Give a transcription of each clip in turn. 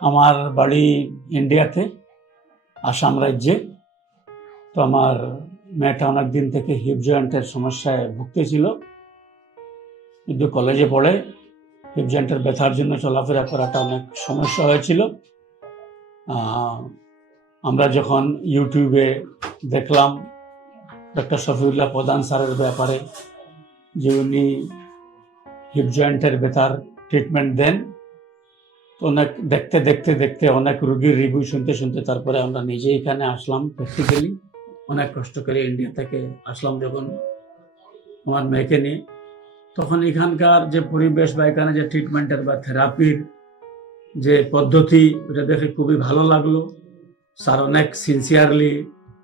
আমার বাড়ি ইন্ডিয়াতে আসাম রাজ্যে। তো আমার মেয়েটা অনেক দিন থেকে হিপ জয়েন্টের সমস্যায় ভুগতেছিল। কিন্তু কলেজে পড়ে হিপ জয়েন্টের ব্যথার জন্য চলাফেরা করাটা অনেক সমস্যা হয়েছিল। আমরা যখন ইউটিউবে দেখলাম ডক্টর শফিউল্লাহ প্রধান স্যারের ব্যাপারে যে উনি হিপ জয়েন্টের ব্যথার ট্রিটমেন্ট দেন অনেক দেখতে দেখতে দেখতে অনেক রুগীর রিভিউ শুনতে শুনতে তারপরে আমরা নিজে এখানে আসলাম প্র্যাকটিক্যালি অনেক কষ্ট করে ইন্ডিয়া থেকে আসলাম যখন আমার মেয়েকে নিয়ে। তখন এখানকার যে পরিবেশ বা এখানে যে ট্রিটমেন্টের বা থেরাপির যে পদ্ধতি, ওটা দেখে খুবই ভালো লাগল। স্যার অনেক সিনসিয়ারলি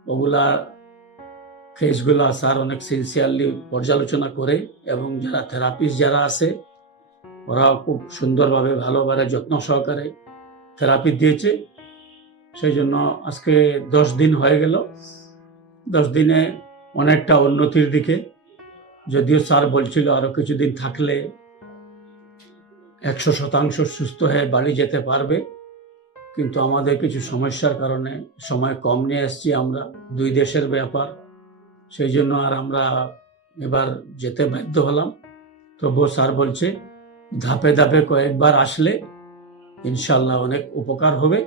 ওগুলা কেসগুলা স্যার অনেক সিনসিয়ারলি পর্যালোচনা করে এবং যারা থেরাপিস্ট যারা আছে ওরাও খুব সুন্দরভাবে, ভালোভাবে যত্ন সহকারে থেরাপি দিয়েছে। সেই জন্য আজকে দশ দিন হয়ে গেল। দশ দিনে অনেকটা উন্নতির দিকে। যদিও স্যার বলছিল আরও কিছুদিন থাকলে একশো শতাংশ সুস্থ হয়ে বাড়ি যেতে পারবে। কিন্তু আমাদের কিছু সমস্যার কারণে সময় কম নিয়ে এসেছি আমরা, দুই দেশের ব্যাপার। সেই জন্য আর আমরা এবার যেতে বাধ্য হলাম। তবুও স্যার বলছে ধাপে ধাপে কয়েকবার আসলে ইনশাল্লাহ অনেক উপকার হবে।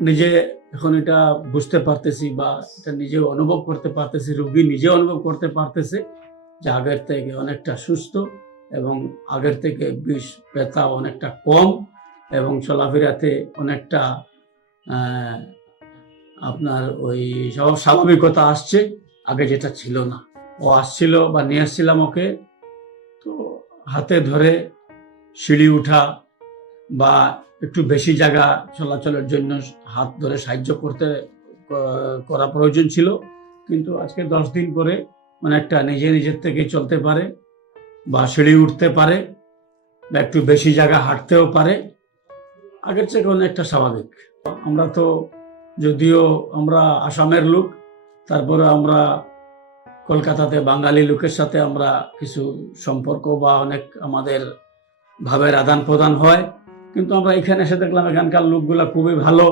নিজে এখন এটা বুঝতে পারতেছি বা এটা নিজে অনুভব করতে পারতেছি, রুগী নিজে অনুভব করতে পারতেছে যে আগের থেকে অনেকটা সুস্থ এবং আগের থেকে বিষ ব্যথা অনেকটা কম এবং চলাফেরাতে অনেকটা আপনার ওই সব স্বাভাবিকতা আসছে। আগে যেটা ছিল না। ও আসছিল বা নিয়ে আসছিলাম ওকে। তো হাতে ধরে সিঁড়ি উঠা বা একটু বেশি জায়গা চলাচলের জন্য হাত ধরে সাহায্য করতে করা প্রয়োজন ছিল। কিন্তু আজকে দশ দিন পরে অনেকটা নিজে নিজের থেকে চলতে পারে বা সিঁড়ি উঠতে পারে বা একটু বেশি জায়গা হাঁটতেও পারে। আগের থেকে অনেকটা স্বাভাবিক। আমরা তো যদিও আমরা আসামের লোক, তারপরে আমরা কলকাতাতে বাঙালি লোকের সাথে আমরা কিছু সম্পর্ক বা অনেক আমাদের ভাবের আদান প্রদান হয়। কিন্তু আমরা এখানে এসে দেখলাম এখানকার লোকগুলা খুবই ভালো,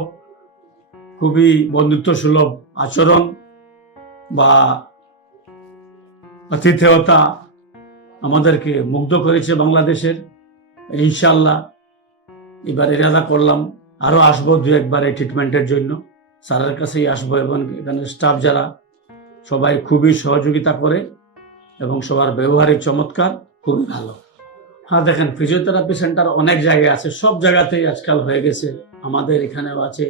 খুবই বন্ধুত্ব সুলভ আচরণ বা আতিথেয়তা আমাদেরকে মুগ্ধ করেছে বাংলাদেশের। ইনশাল্লাহ এবার ইরাদা করলাম, আরও আসব দু একবার এই ট্রিটমেন্টের জন্য। স্যারের কাছেই আসব এবং এখানে স্টাফ যারা, সবাই খুবই সহযোগিতা করে এবং সবার ব্যবহারিক চমৎকার, খুবই ভালো। হ্যাঁ দেখেন ফিজিওথেরাপি সেন্টার অনেক জায়গায় আছে, সব জায়গাতেই আজকাল হয়ে গেছে। আমাদের এখানেও আছে,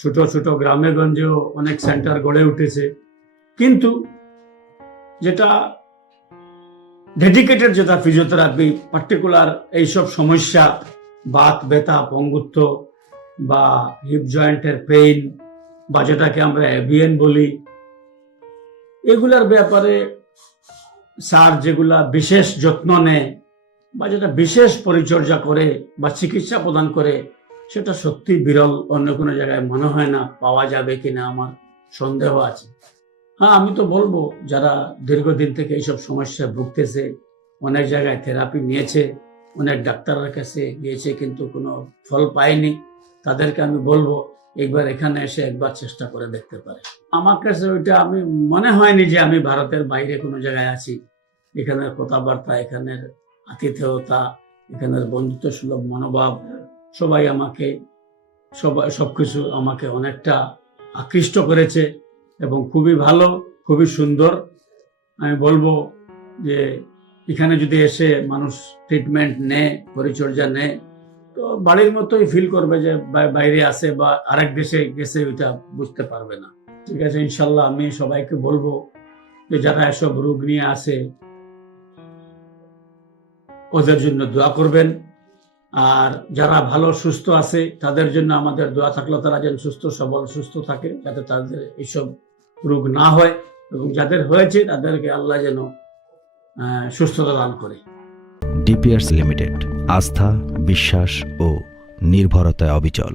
ছোট ছোট গ্রামে গঞ্জেও অনেক সেন্টার গড়ে উঠেছে। কিন্তু যেটা ডেডিকেটেড যেটা ফিজিওথেরাপি পার্টিকুলার এইসব সমস্যা, বাত, ব্যথা, পঙ্গুত্ব বা হিপ জয়েন্টের পেইন বা যেটাকে আমরা এভিএন বলি, এগুলার ব্যাপারে স্যার যেগুলা বিশেষ যত্ন নেয় বা যেটা বিশেষ পরিচর্যা করে বা চিকিৎসা প্রদান করে, সেটা সত্যি বিরল, অন্য কোনো জায়গায় মনে হয় না, পাওয়া যাবে কিনা আমার সন্দেহ আছে। হ্যাঁ আমি তো বলব, যারা দীর্ঘদিন থেকে এইসব সমস্যায় ভুগতেছে, অনেক জায়গায় থেরাপি নিয়েছে, অনেক ডাক্তারের কাছে গিয়েছে, কিন্তু কোনো ফল পায়নি, তাদেরকে আমি বলব, একবার এখানে এসে একবার চেষ্টা করে দেখতে পারে। আমার কাছে ওইটা আমি, মনে হয়নি যে আমি ভারতের বাইরে কোনো জায়গায় আছি। এখানের কথাবার্তা, এখানের আতিথেয়তা এখানের বন্ধুত্ব সুলভ মনোভাব, সবাই আমাকে সবাই সবকিছু আমাকে অনেকটা আকৃষ্ট করেছে এবং খুবই ভালো, খুবই সুন্দর। আমি বলব যে এখানে যদি এসে মানুষ ট্রিটমেন্ট নেয়, পরিচর্যা নেয়, তো বাড়ির মতোই ফিল করবে যে বাইরে আছে বা আরেক দেশে গেছে, ওইটা বুঝতে পারবে না। ঠিক আছে, ইনশাল্লাহ আমি সবাইকে বলব যে যারা এসব রোগ নিয়ে আসে ওদের জন্য দোয়া করবেন। আর যারা ভালো, সুস্থ আছে, তাদের জন্য আমাদের দোয়া থাকলে তারা যেন সুস্থ, সবল, সুস্থ থাকে, যাতে তাদের এইসব রোগ না হয় এবং যাদের হয়েছে, তাদেরকে আল্লাহ যেন সুস্থতা দান করে। ডিপিআরস লিমিটেড, আস্থা, বিশ্বাস ও নির্ভরতায় অবিচল।